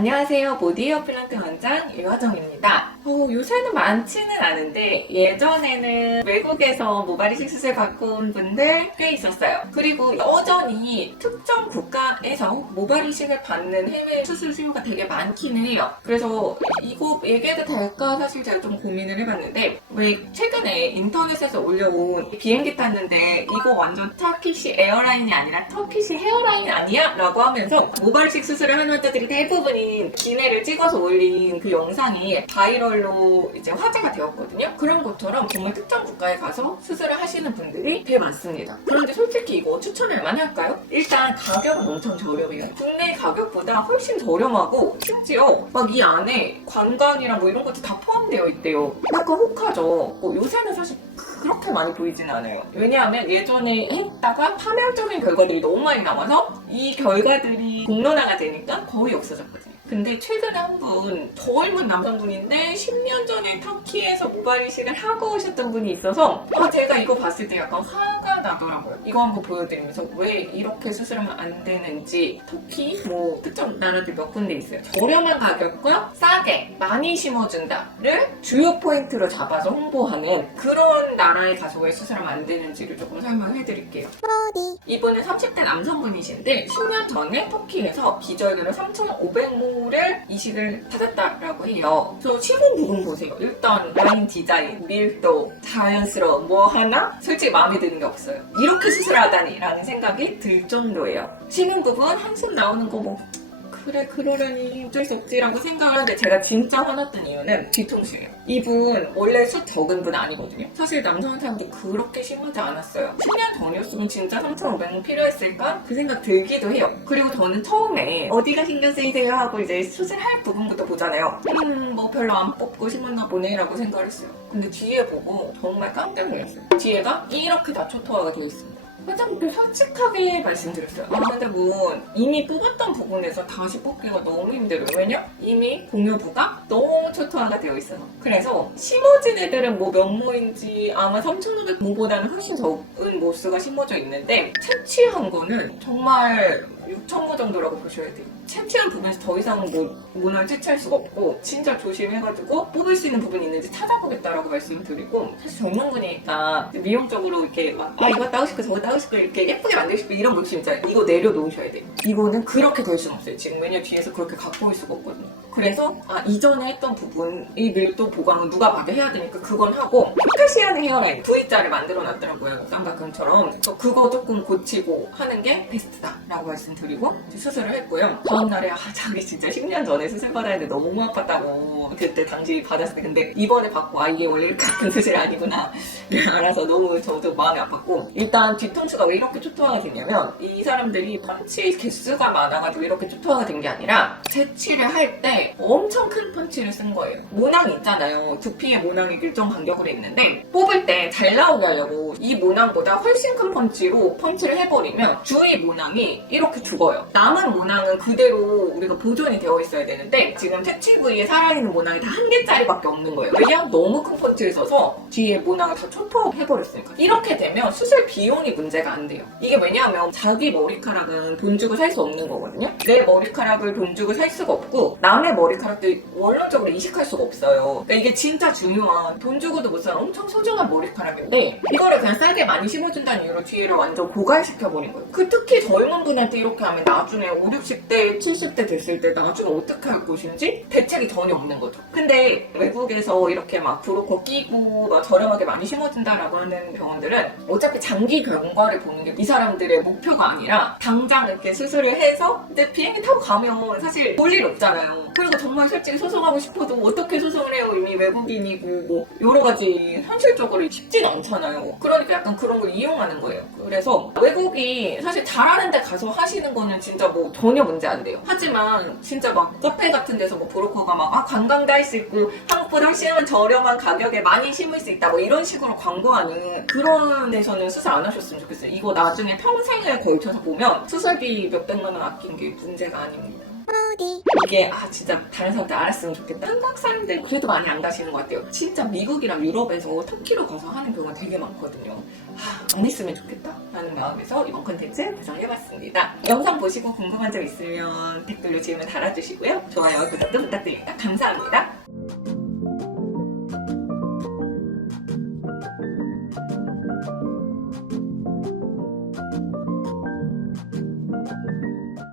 안녕하세요. 보디어 플란트 원장 유화정입니다. 요새는 많지는 않은데 예전에는 외국에서 모발이식 수술 받고 온 분들 꽤 있었어요. 그리고 여전히 특정 국가에서 모발이식을 받는 해외 수술 수요가 되게 많기는 해요. 그래서 이거 얘기해도 될까 사실 제가 좀 고민을 해봤는데, 왜 최근에 인터넷에서 올려온 비행기 탔는데 이거 완전 터키시 에어라인이 아니라 터키시 헤어라인 아니야? 라고 하면서 모발이식 수술을 하는 환자들이 대부분인 기내를 찍어서 올린 그 영상이 바이럴로 이제 화제가 되었거든요. 그런 것처럼 정말 특정 국가에 가서 수술을 하시는 분들이 되게 많습니다. 그런데 솔직히 이거 추천할 만할까요? 일단 가격은 엄청 저렴해요. 국내 가격보다 훨씬 저렴하고, 심지어 막 이 안에 관광이랑 뭐 이런 것도 다 포함되어 있대요. 약간 혹하죠. 요새는 사실 그렇게 많이 보이진 않아요. 왜냐하면 예전에 했다가 파멸적인 결과들이 너무 많이 나와서 이 결과들이 공론화가 되니까 거의 없어졌거든요. 근데 최근에 한 분, 젊은 남성분인데 10년 전에 터키에서 모발이식을 하고 오셨던 분이 있어서 제가 이거 봤을 때 약간 화가 나더라고요. 이거 한번 보여드리면서 왜 이렇게 수술하면 안 되는지. 터키 뭐 특정 나라들 몇 군데 있어요. 저렴한 가격과 싸게 많이 심어준다를 주요 포인트로 잡아서 홍보하는 그런 나라에 가서 왜 수술하면 안 되는지를 조금 설명해드릴게요. 이분은 30대 남성분이신데 10년 전에 터키에서 비절개로 3,500모를 이식을 받았다라고 해요. 저 시공 부분 보세요. 일단 라인 디자인, 밀도, 자연스러움 뭐 하나 솔직히 마음에 드는 게 없어요. 이렇게 수술하다니 라는 생각이 들 정도예요. 시공 부분 한숨 나오는 거 뭐 그래 그러려니 어쩔 수 없지라고 생각하는데, 제가 진짜 화났던 이유는 뒤통수예요. 이분 원래 숱 적은 분 아니거든요. 사실 남성 환자분도 그렇게 심하지 않았어요. 10년 전이었으면 진짜 3,500원 필요했을까? 그 생각 들기도 해요. 그리고 저는 처음에 어디가 신경 쓰이세요 하고 이제 수술할 부분부터 보잖아요. 뭐 별로 안 뽑고 심었나 보네 라고 생각을 했어요. 근데 뒤에 보고 정말 깜짝 놀랐어요. 뒤에가 이렇게 다 초토화가 되어 있습니다. 환자분께 솔직하게 말씀드렸어요. 환자분 이미 뽑았던 부분에서 다시 뽑기가 너무 힘들어요. 왜냐? 이미 공여부가 너무 초토화가 되어 있어서. 그래서 심어진 애들은 뭐 몇 모인지 아마 3,500모보다는 훨씬 적은 모수가 심어져 있는데, 채취한 거는 정말 6,000모 정도라고 보셔야 돼요. 채취한 부분에서 더 이상 뭐 모낭을 채취할 수가 없고, 진짜 조심해가지고 뽑을 수 있는 부분이 있는지 찾아보겠다라고 말씀을 드리고, 사실 전문분이니까 미용적으로 이렇게 막 이거 따고 싶고 저거 따고 싶고 이렇게 예쁘게 만들고 싶고 이런 욕심 있잖아요. 이거 내려놓으셔야 돼요. 이거는 그렇게 될 수는 없어요. 지금 왜냐면 뒤에서 그렇게 갖고 올 수가 없거든요. 그래서 이전에 했던 부분, 이 밀도 보강은 누가 봐도 해야 되니까 그건 하고, 포카시아는 헤어라인 V자를 만들어놨더라고요. 쌍각형처럼. 그래서 그거 조금 고치고 하는 게 베스트다라고 말씀드리고 수술을 했고요. 다음날에 자기 진짜 10년 전에 수술 받아야 돼 너무 몸 아팠다고 그때 당시 받았을 때, 근데 이번에 받고 이게 원래 이렇게 아픈 수술이 아니구나 알아서 너무 저도 마음이 아팠고, 일단 뒤통수가 왜 이렇게 초토화가 되냐면 이 사람들이 펀치 개수가 많아가지고 이렇게 초토화가 된 게 아니라 채취를 할 때 엄청 큰 펀치를 쓴 거예요. 모낭이 있잖아요. 두피의 모낭이 일정 간격으로 있는데 뽑을 때 잘 나오게 하려고 이 모낭보다 훨씬 큰 펀치로 펀치를 해버리면 주위 모낭이 이렇게 죽어요. 남은 모낭은 그대로 우리가 보존이 되어 있어야 되는데 지금 채취 부위에 살아있는 모낭이 다 한 개짜리밖에 없는 거예요. 왜냐면 너무 큰 펀치를 써서 뒤에 모낭을 다 초토화해버렸으니까. 이렇게 되면 수술 비용이 문제가 안 돼요. 이게 왜냐하면 자기 머리카락은 돈 주고 살 수 없는 거거든요. 내 머리카락을 돈 주고 살 수가 없고 남의 머리카락도 원론적으로 이식할 수가 없어요. 그러니까 이게 진짜 중요한, 돈 주고도 못 사는 엄청 소중한 머리카락인데 이거를 그냥 싸게 많이 심어준다는 이유로 뒤를 완전 고갈시켜버린 거예요. 특히 젊은 분한테 이렇게 하면 나중에 5, 60대, 70대 됐을 때 나중에 어떻게 할 것인지 대책이 전혀 없는 거죠. 근데 외국에서 이렇게 막 브로커 끼고 막 저렴하게 많이 심어준다라고 하는 병원들은 어차피 장기 결과를 보는 게 이 사람들의 목표가 아니라 당장 이렇게 수술을 해서 이제 비행기 타고 가면 사실 볼 일 없잖아요. 그리고 정말 솔직히 소송하고 싶어도 어떻게 소송을 해요? 이미 외국인이고 뭐 여러 가지 현실적으로 쉽진 않잖아요. 그러니까 약간 그런 걸 이용하는 거예요. 그래서 외국이 사실 잘하는 데 가서 하시는 거는 진짜 뭐 전혀 문제 안 돼요. 하지만 진짜 막 카페 같은 데서 뭐 브로커가 막 관광도 할 수 있고 한국보다 훨씬 저렴한 가격에 많이 심을 수 있다 뭐 이런 식으로 광고하는 그런 데서는 수술 안 하셨으면 좋겠어요. 이거 나중에 평생을 걸쳐서 보면 수술비 몇백만 원 아낀 게 문제가 아닙니다. 이게 진짜 다른 사람들 알았으면 좋겠다. 한국 사람들 그래도 많이 안 가시는 것 같아요. 진짜 미국이랑 유럽에서 터키로 가서 하는 경우가 되게 많거든요. 안 했으면 좋겠다 라는 마음에서 이번 콘텐츠 구성해봤습니다. 영상 보시고 궁금한 점 있으면 댓글로 질문 달아주시고요. 좋아요, 구독도 부탁드립니다. 감사합니다.